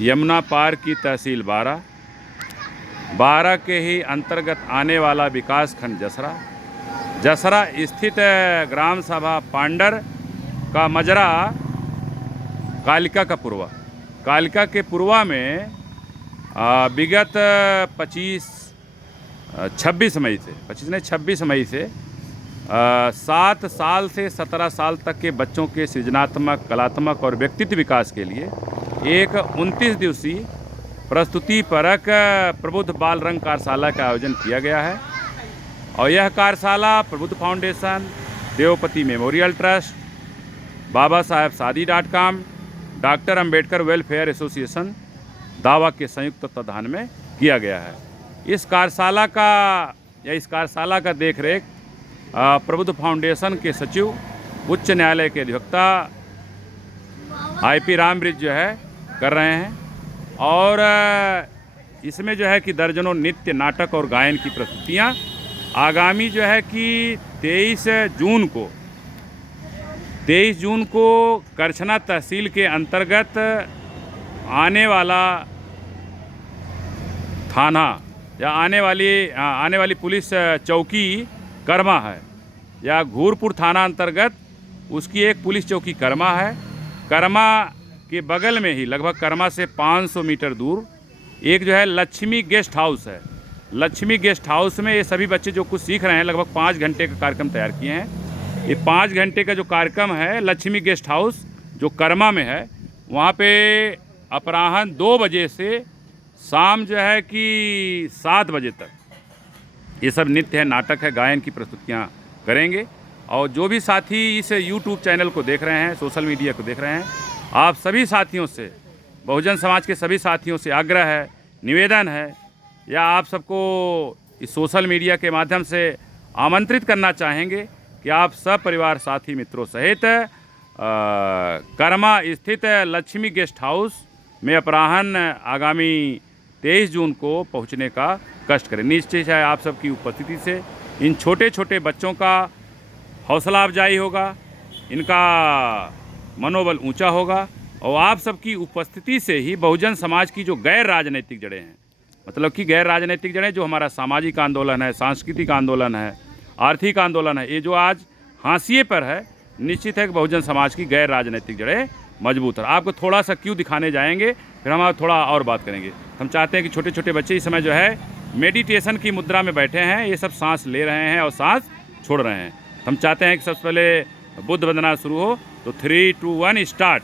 यमुना पार की तहसील बारा के ही अंतर्गत आने वाला विकास खंड जसरा स्थित ग्राम सभा पांडर का मजरा कालिका के पूर्वा में विगत 26 मई से 7 साल से 17 साल तक के बच्चों के सृजनात्मक, कलात्मक और व्यक्तित्व विकास के लिए एक 29 दिवसीय प्रस्तुतिपरक प्रबुद्ध बाल रंग कार्यशाला का आयोजन किया गया है। और यह कार्यशाला प्रबुद्ध foundation, देवपति memorial trust, Baba Saheb शादी.com, doctor Ambedkar welfare association दावा के संयुक्त तत्वाधान में किया गया है। इस कार्यशाला का देखरेख प्रबुद्ध फाउंडेशन के सचिव, उच्च न्यायालय के अधिवक्ता IP रामबृज जो है कर रहे हैं। और इसमें जो है कि दर्जनों नृत्य, नाटक और गायन की प्रस्तुतियाँ आगामी जो है कि 23 जून को करछना तहसील के अंतर्गत आने वाला थाना या आने वाली पुलिस चौकी करमा है, या घूरपुर थाना अंतर्गत उसकी एक पुलिस चौकी करमा है। करमा के बगल में ही लगभग करमा से 500 मीटर दूर एक जो है लक्ष्मी गेस्ट हाउस है। लक्ष्मी गेस्ट हाउस में ये सभी बच्चे जो कुछ सीख रहे हैं, लगभग 5 घंटे का कार्यक्रम तैयार किए हैं। ये 5 घंटे का जो कार्यक्रम है लक्ष्मी गेस्ट हाउस जो करमा में है, वहाँ पे अपराह्न 2 बजे से शाम जो है कि 7 बजे तक ये सब नृत्य है, नाटक है, गायन की प्रस्तुतियाँ करेंगे। और जो भी साथी इस YouTube चैनल को देख रहे हैं, सोशल मीडिया को देख रहे हैं, आप सभी साथियों से, बहुजन समाज के सभी साथियों से आग्रह है, निवेदन है, या आप सबको इस सोशल मीडिया के माध्यम से आमंत्रित करना चाहेंगे कि आप सब परिवार, साथी, मित्रों सहित करमा स्थित लक्ष्मी गेस्ट हाउस में अपराह्न आगामी 23 जून को पहुंचने का कष्ट करें। निश्चित है आप सबकी उपस्थिति से इन छोटे छोटे बच्चों का हौसला अफजाई होगा, इनका मनोबल ऊंचा होगा, और आप सबकी उपस्थिति से ही बहुजन समाज की जो गैर राजनीतिक जड़ें हैं, मतलब कि गैर राजनीतिक जड़ें जो हमारा सामाजिक आंदोलन है, सांस्कृतिक आंदोलन है, आर्थिक आंदोलन है, ये जो आज हाशिए पर है, निश्चित है कि बहुजन समाज की गैर राजनीतिक जड़ें मजबूत है। आपको थोड़ा सा क्यों दिखाने जाएंगे, फिर हम थोड़ा और बात करेंगे। हम चाहते हैं कि छोटे छोटे बच्चे इस समय जो है मेडिटेशन की मुद्रा में बैठे हैं, ये सब सांस ले रहे हैं और सांस छोड़ रहे हैं। हम चाहते हैं कि सबसे पहले बुद्ध वंदना शुरू हो, तो 3, 2, 1 स्टार्ट।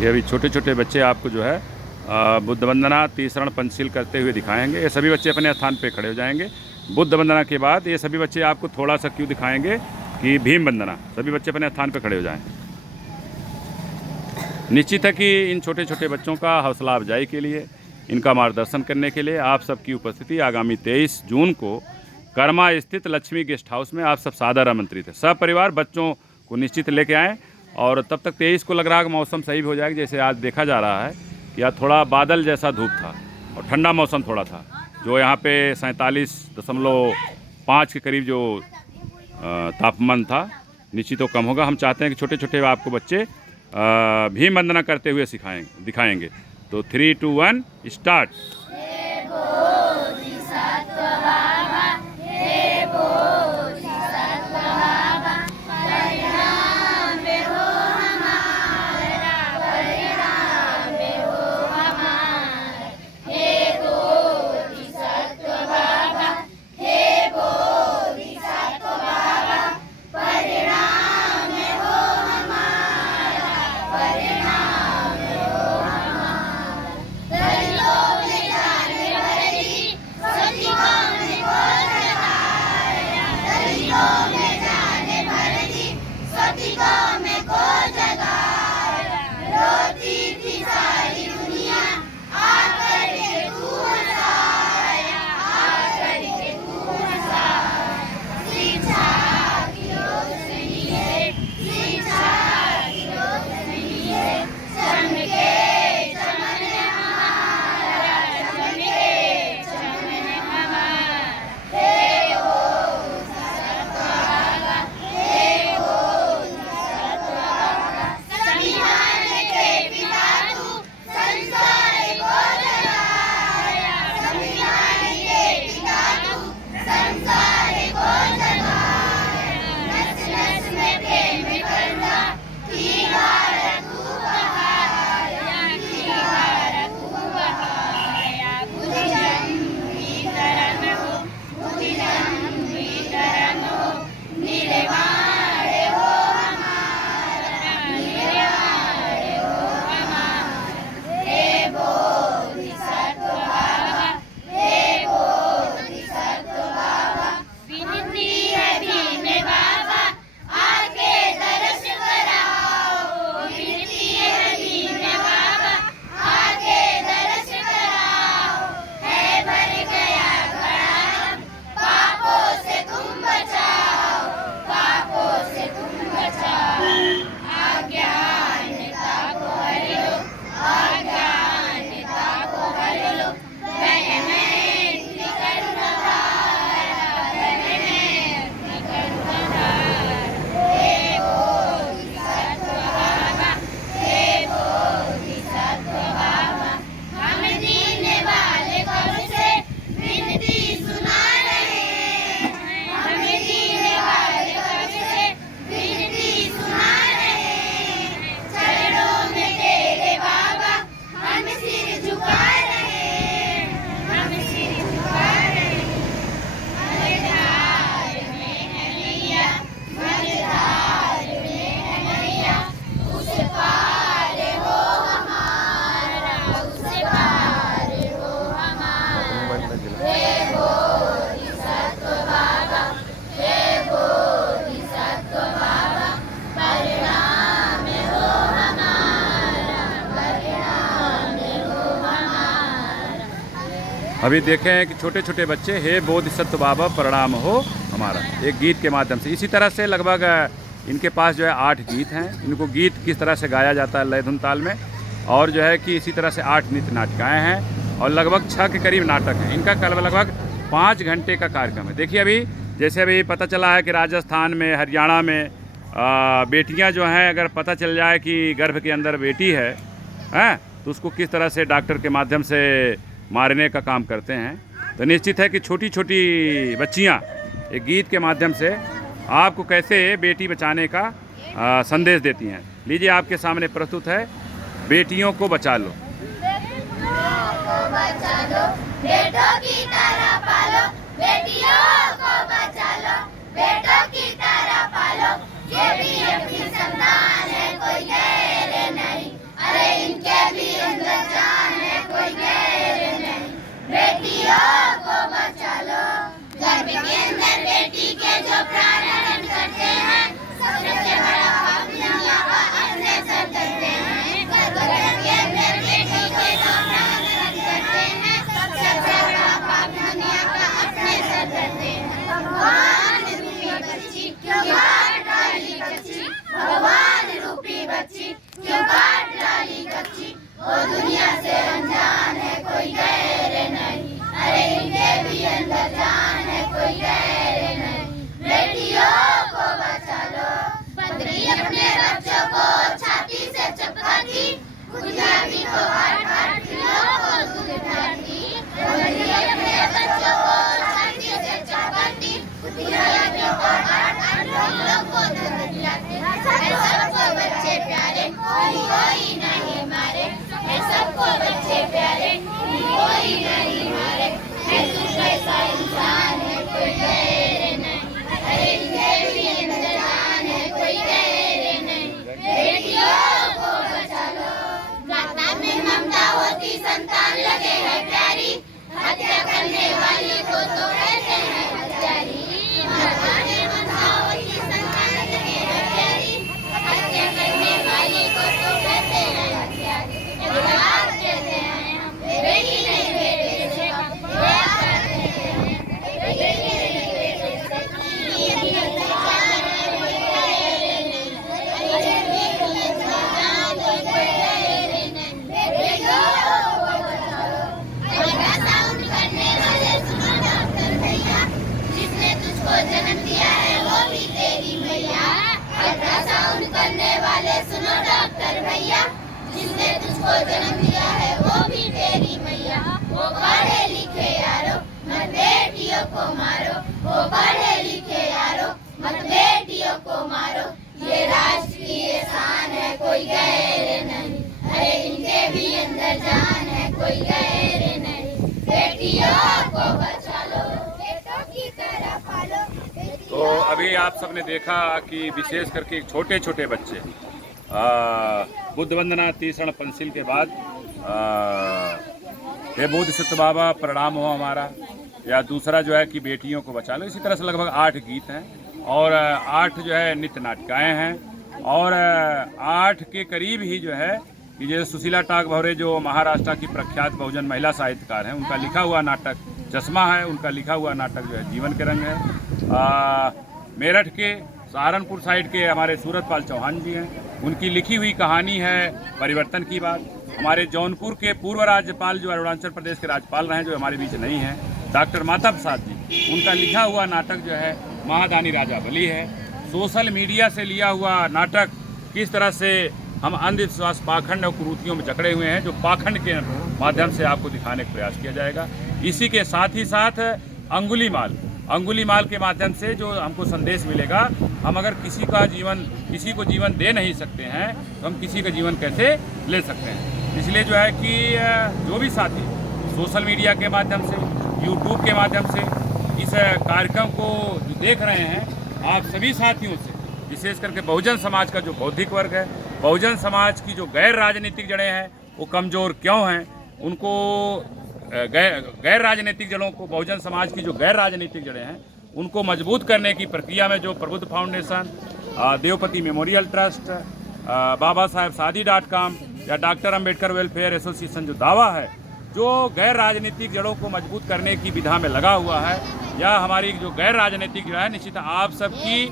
ये अभी छोटे छोटे बच्चे आपको जो है बुद्ध वंदना, तीसरण, पंचशील करते हुए दिखाएंगे। ये सभी बच्चे अपने स्थान पे खड़े हो जाएंगे। बुद्ध वंदना के बाद ये सभी बच्चे आपको थोड़ा सा क्यों दिखाएंगे कि भीम वंदना। सभी बच्चे अपने स्थान पर खड़े हो जाएं। निश्चित है कि इन छोटे छोटे बच्चों का हौसला अफजाई के लिए, इनका मार्गदर्शन करने के लिए आप सबकी उपस्थिति आगामी 23 जून को कर्मा स्थित लक्ष्मी गेस्ट हाउस में आप सब सादर आमंत्रित है। सब परिवार बच्चों को निश्चित लेके आएँ और तब तक 23 को लग रहा है कि मौसम सही भी हो जाएगा। जैसे आज देखा जा रहा है कि आज थोड़ा बादल जैसा धूप था और ठंडा मौसम थोड़ा था, जो यहाँ पे 47.5 के करीब जो तापमान था, निश्चित तो कम होगा। हम चाहते हैं कि छोटे छोटे आपको बच्चे भीम वंदना करते हुए दिखाएंगे। तो 3, 2, 1 स्टार्ट। अभी देखे हैं कि छोटे छोटे बच्चे हे बोधिसत्व बाबा प्रणाम हो हमारा, एक गीत के माध्यम से। इसी तरह से लगभग इनके पास जो है 8 गीत हैं। इनको गीत किस तरह से गाया जाता है लय धुन ताल में, और जो है कि इसी तरह से 8 नृत्य नाटिकाएँ हैं और लगभग 6 के करीब नाटक हैं। इनका कल लगभग 5 घंटे का कार्यक्रम है। देखिए अभी जैसे अभी पता चला है कि राजस्थान में, हरियाणा में बेटियां जो हैं, अगर पता चल जाए कि गर्भ के अंदर बेटी है तो उसको किस तरह से डॉक्टर के माध्यम से मारने का काम करते हैं। तो निश्चित है कि छोटी छोटी बच्चियां एक गीत के माध्यम से आपको कैसे बेटी बचाने का संदेश देती हैं। लीजिए आपके सामने प्रस्तुत है बेटियों को बचा लो। बेटों की तरह पालो, बेटियों को बचा लो, बेटों की तरह पालो, ये भी अपनी संतान है, कोई गैर नहीं, अरे इनके भी अंदर जान है, कोई गैर नहीं, बेटियों को बचा लो। भी अंदर जान है, कोई गैर नहीं। बेटियों को बचा लो, पत्नी अपने बच्चों को छाती से चिपकाती, गुड़ियादी को 8-8 किलो को दूध पिलाती। पत्नी अपने बच्चों को छाती से चिपकाती, गुड़ियादी को 8-8 किलो को दूध पिलाती। है सबको बच्चे प्यारे, कोई नहीं मारे। है सबको बच्चे प्यारे, कोई नहीं मारे। है तू कैसा इंसान है, कोई गैर नहीं। अरे इनके भी अंदर जान है, कोई गैर नहीं। बेटियों को बचा लो, माता में ममता होती संतान लगे है प्यारी। हत्या करने वाली को तो कहते हैं हत्यारी। माता में ममता होती संतान लगे है प्यारी। हत्या करने वाली को तो कहते हैं हत्यारी। जवाब देते हैं हम, बेटी नहीं बेटे से कम। जवाब देते हैं, बेटी नहीं बेटे से कम। ये अंदर जान है, कोई गैर नहीं। अरे ये अंदर जान है, कोई गैर नहीं। बेटियों को बचा लो, अल्ट्रासाउंड करने वाले सुनो डॉक्टर भैया, जिसने तुझको जन्म दिया है वो भी तेरी मैया। अल्ट्रासाउंड करने वाले सुनो डॉक्टर भैया, जिसने तुझको जन्म दिया है वो भी तेरी मैया। वो पढ़े लिखे यारो, मत बेटियों को मारो। वो पढ़े लिखे यारो, मत बेटियों को मारो। ये राष्ट्र की ये शान है, कोई गैर नहीं। अरे इनके भी अंदर जान है, कोई गैर नहीं। बेटियों को बचा लो, बेटों की तरह पालो। तो अभी आप सबने देखा कि विशेष करके छोटे छोटे बच्चे बुद्ध वंदना तीसरण पंसिल के बाद हे बोध सत्य बाबा प्रणाम हो हमारा, या दूसरा जो है कि बेटियों को बचा लो। इसी तरह से लगभग 8 गीत हैं और 8 जो है नित्य नाटिकाएँ हैं और 8 के करीब ही जो है कि जैसे सुशीला टाक भवरे जो महाराष्ट्र की प्रख्यात बहुजन महिला साहित्यकार हैं, उनका लिखा हुआ नाटक चश्मा है। उनका लिखा हुआ नाटक जो है जीवन के रंग है। मेरठ के सहारनपुर साइड के हमारे सूरतपाल चौहान जी हैं, उनकी लिखी हुई कहानी है परिवर्तन की बात। हमारे जौनपुर के पूर्व राज्यपाल जो अरुणाचल प्रदेश के राज्यपाल रहे हैं, जो हमारे बीच नहीं हैं, डॉक्टर माता प्रसाद जी, उनका लिखा हुआ नाटक जो है महादानी राजा बली है। सोशल मीडिया से लिया हुआ नाटक, किस तरह से हम अंधविश्वास पाखंड और कुरीतियों में जकड़े हुए हैं, जो पाखंड के माध्यम से आपको दिखाने का प्रयास किया जाएगा। इसी के साथ ही साथ अंगुलीमाल के माध्यम से जो हमको संदेश मिलेगा, हम अगर किसी को जीवन दे नहीं सकते हैं तो हम किसी का जीवन कैसे ले सकते हैं। इसलिए जो है कि जो भी साथी सोशल मीडिया के माध्यम से, यूट्यूब के माध्यम से इस कार्यक्रम को जो देख रहे हैं, आप सभी साथियों से, विशेष करके बहुजन समाज का जो बौद्धिक वर्ग है, बहुजन समाज की जो गैर राजनीतिक जड़ें हैं वो कमज़ोर क्यों हैं, उनको गैर राजनीतिक जड़ों को, बहुजन समाज की जो गैर राजनीतिक जड़ें हैं उनको मजबूत करने की प्रक्रिया में जो प्रबुद्ध foundation, देवपति memorial trust, Baba Saheb शादी.com या डॉक्टर अंबेडकर वेलफेयर एसोसिएशन जो दावा है, जो गैर राजनीतिक जड़ों को मजबूत करने की विधा में लगा हुआ है, या हमारी जो गैर राजनीतिक जो है, निश्चित आप सबकी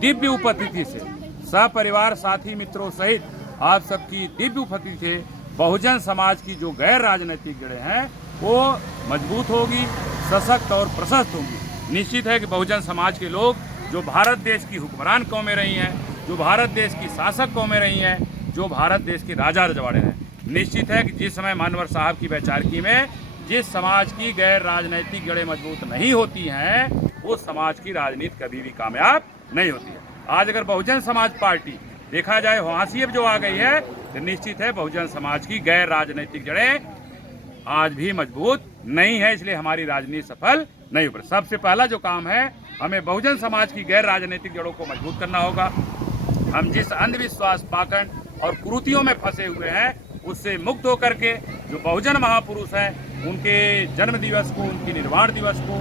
दिव्य उपस्थिति से, सपरिवार साथी मित्रों सहित आप सबकी दिव्य उपस्थिति से बहुजन समाज की जो गैर राजनीतिक जड़ें हैं वो मजबूत होगी, सशक्त और प्रशस्त होगी। निश्चित है कि बहुजन समाज के लोग जो भारत देश की हुक्मरान कौमें रही हैं, जो भारत देश की शासक कौमें रही हैं, जो भारत देश के राजा रजवाड़े हैं, निश्चित है कि जिस समय मानवर साहब की वैचारिकी में जिस समाज की गैर राजनीतिक जड़ें मजबूत नहीं होती हैं, वो समाज की राजनीति कभी भी कामयाब नहीं होती है। आज अगर बहुजन समाज पार्टी देखा जाए हाशिए जो आ गई है, तो निश्चित है बहुजन समाज की गैर राजनीतिक जड़ें आज भी मजबूत नहीं है, इसलिए हमारी राजनीति सफल नहीं हो। सबसे पहला जो काम है, हमें बहुजन समाज की गैर राजनीतिक जड़ों को मजबूत करना होगा। हम जिस अंधविश्वास, पाखंड और कुरीतियों में फंसे हुए हैं, उससे मुक्त होकर के जो बहुजन महापुरुष हैं, उनके जन्म दिवस को, उनके निर्वाण दिवस को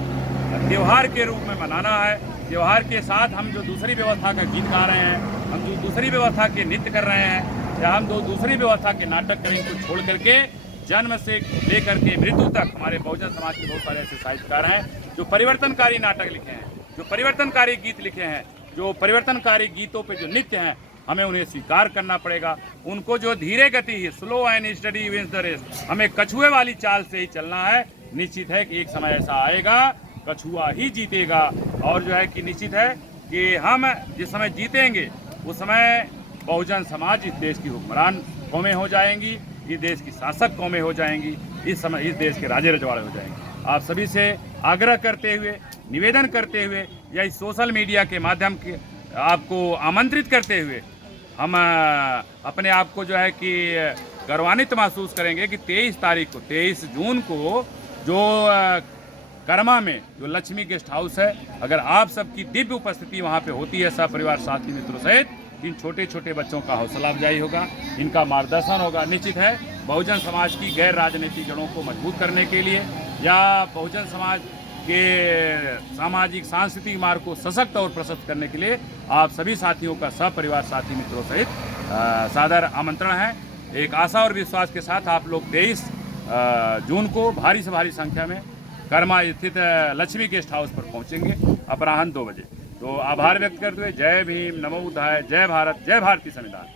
त्यौहार के रूप में मनाना है। त्यौहार के साथ हम जो दूसरी व्यवस्था का गीत गा रहे हैं, हम जो दूसरी व्यवस्था के नृत्य कर रहे हैं, या हम जो दूसरी व्यवस्था के नाटक करें, को छोड़ करके जन्म से लेकर के मृत्यु तक हमारे बहुजन समाज के बहुत सारे ऐसे साहित्यकार हैं जो परिवर्तनकारी नाटक लिखे हैं, जो परिवर्तनकारी गीत लिखे हैं, जो परिवर्तनकारी गीतों पे जो नृत्य हैं, हमें उन्हें स्वीकार करना पड़ेगा। उनको जो धीरे गति है, slow and steady wins the race, हमें कछुए वाली चाल से ही चलना है। निश्चित है कि एक समय ऐसा आएगा कछुआ ही जीतेगा। और जो है कि निश्चित है कि हम जिस समय जीतेंगे उस समय बहुजन समाज इस देश की हुक्मरान कौमें हो जाएंगी, इस देश की शासक कौमें हो जाएंगी, इस समय इस देश के राजे रजवाड़े हो जाएंगे। आप सभी से आग्रह करते हुए, निवेदन करते हुए या इस सोशल मीडिया के माध्यम के आपको आमंत्रित करते हुए हम अपने आप को जो है कि गौरवान्वित महसूस करेंगे कि 23 जून को जो करमा में जो लक्ष्मी गेस्ट हाउस है, अगर आप सबकी दिव्य उपस्थिति वहाँ पे होती है, सब परिवार साथी मित्रों सहित, इन छोटे छोटे बच्चों का हौसला अफजाई होगा, इनका मार्गदर्शन होगा। निश्चित है बहुजन समाज की गैर राजनीतिक जड़ों को मजबूत करने के लिए या बहुजन समाज के सामाजिक सांस्कृतिक मार्ग को सशक्त और प्रशस्त करने के लिए आप सभी साथियों का सपरिवार साथी मित्रों सहित सादर आमंत्रण है। एक आशा और विश्वास के साथ आप लोग 23 जून को भारी से भारी संख्या में करमा स्थित लक्ष्मी गेस्ट हाउस पर पहुंचेंगे अपराह्न 2 बजे। तो आभार व्यक्त करते हुए जय भीम, नमो बुद्धाय, जय भारत, जय भारतीय संविधान।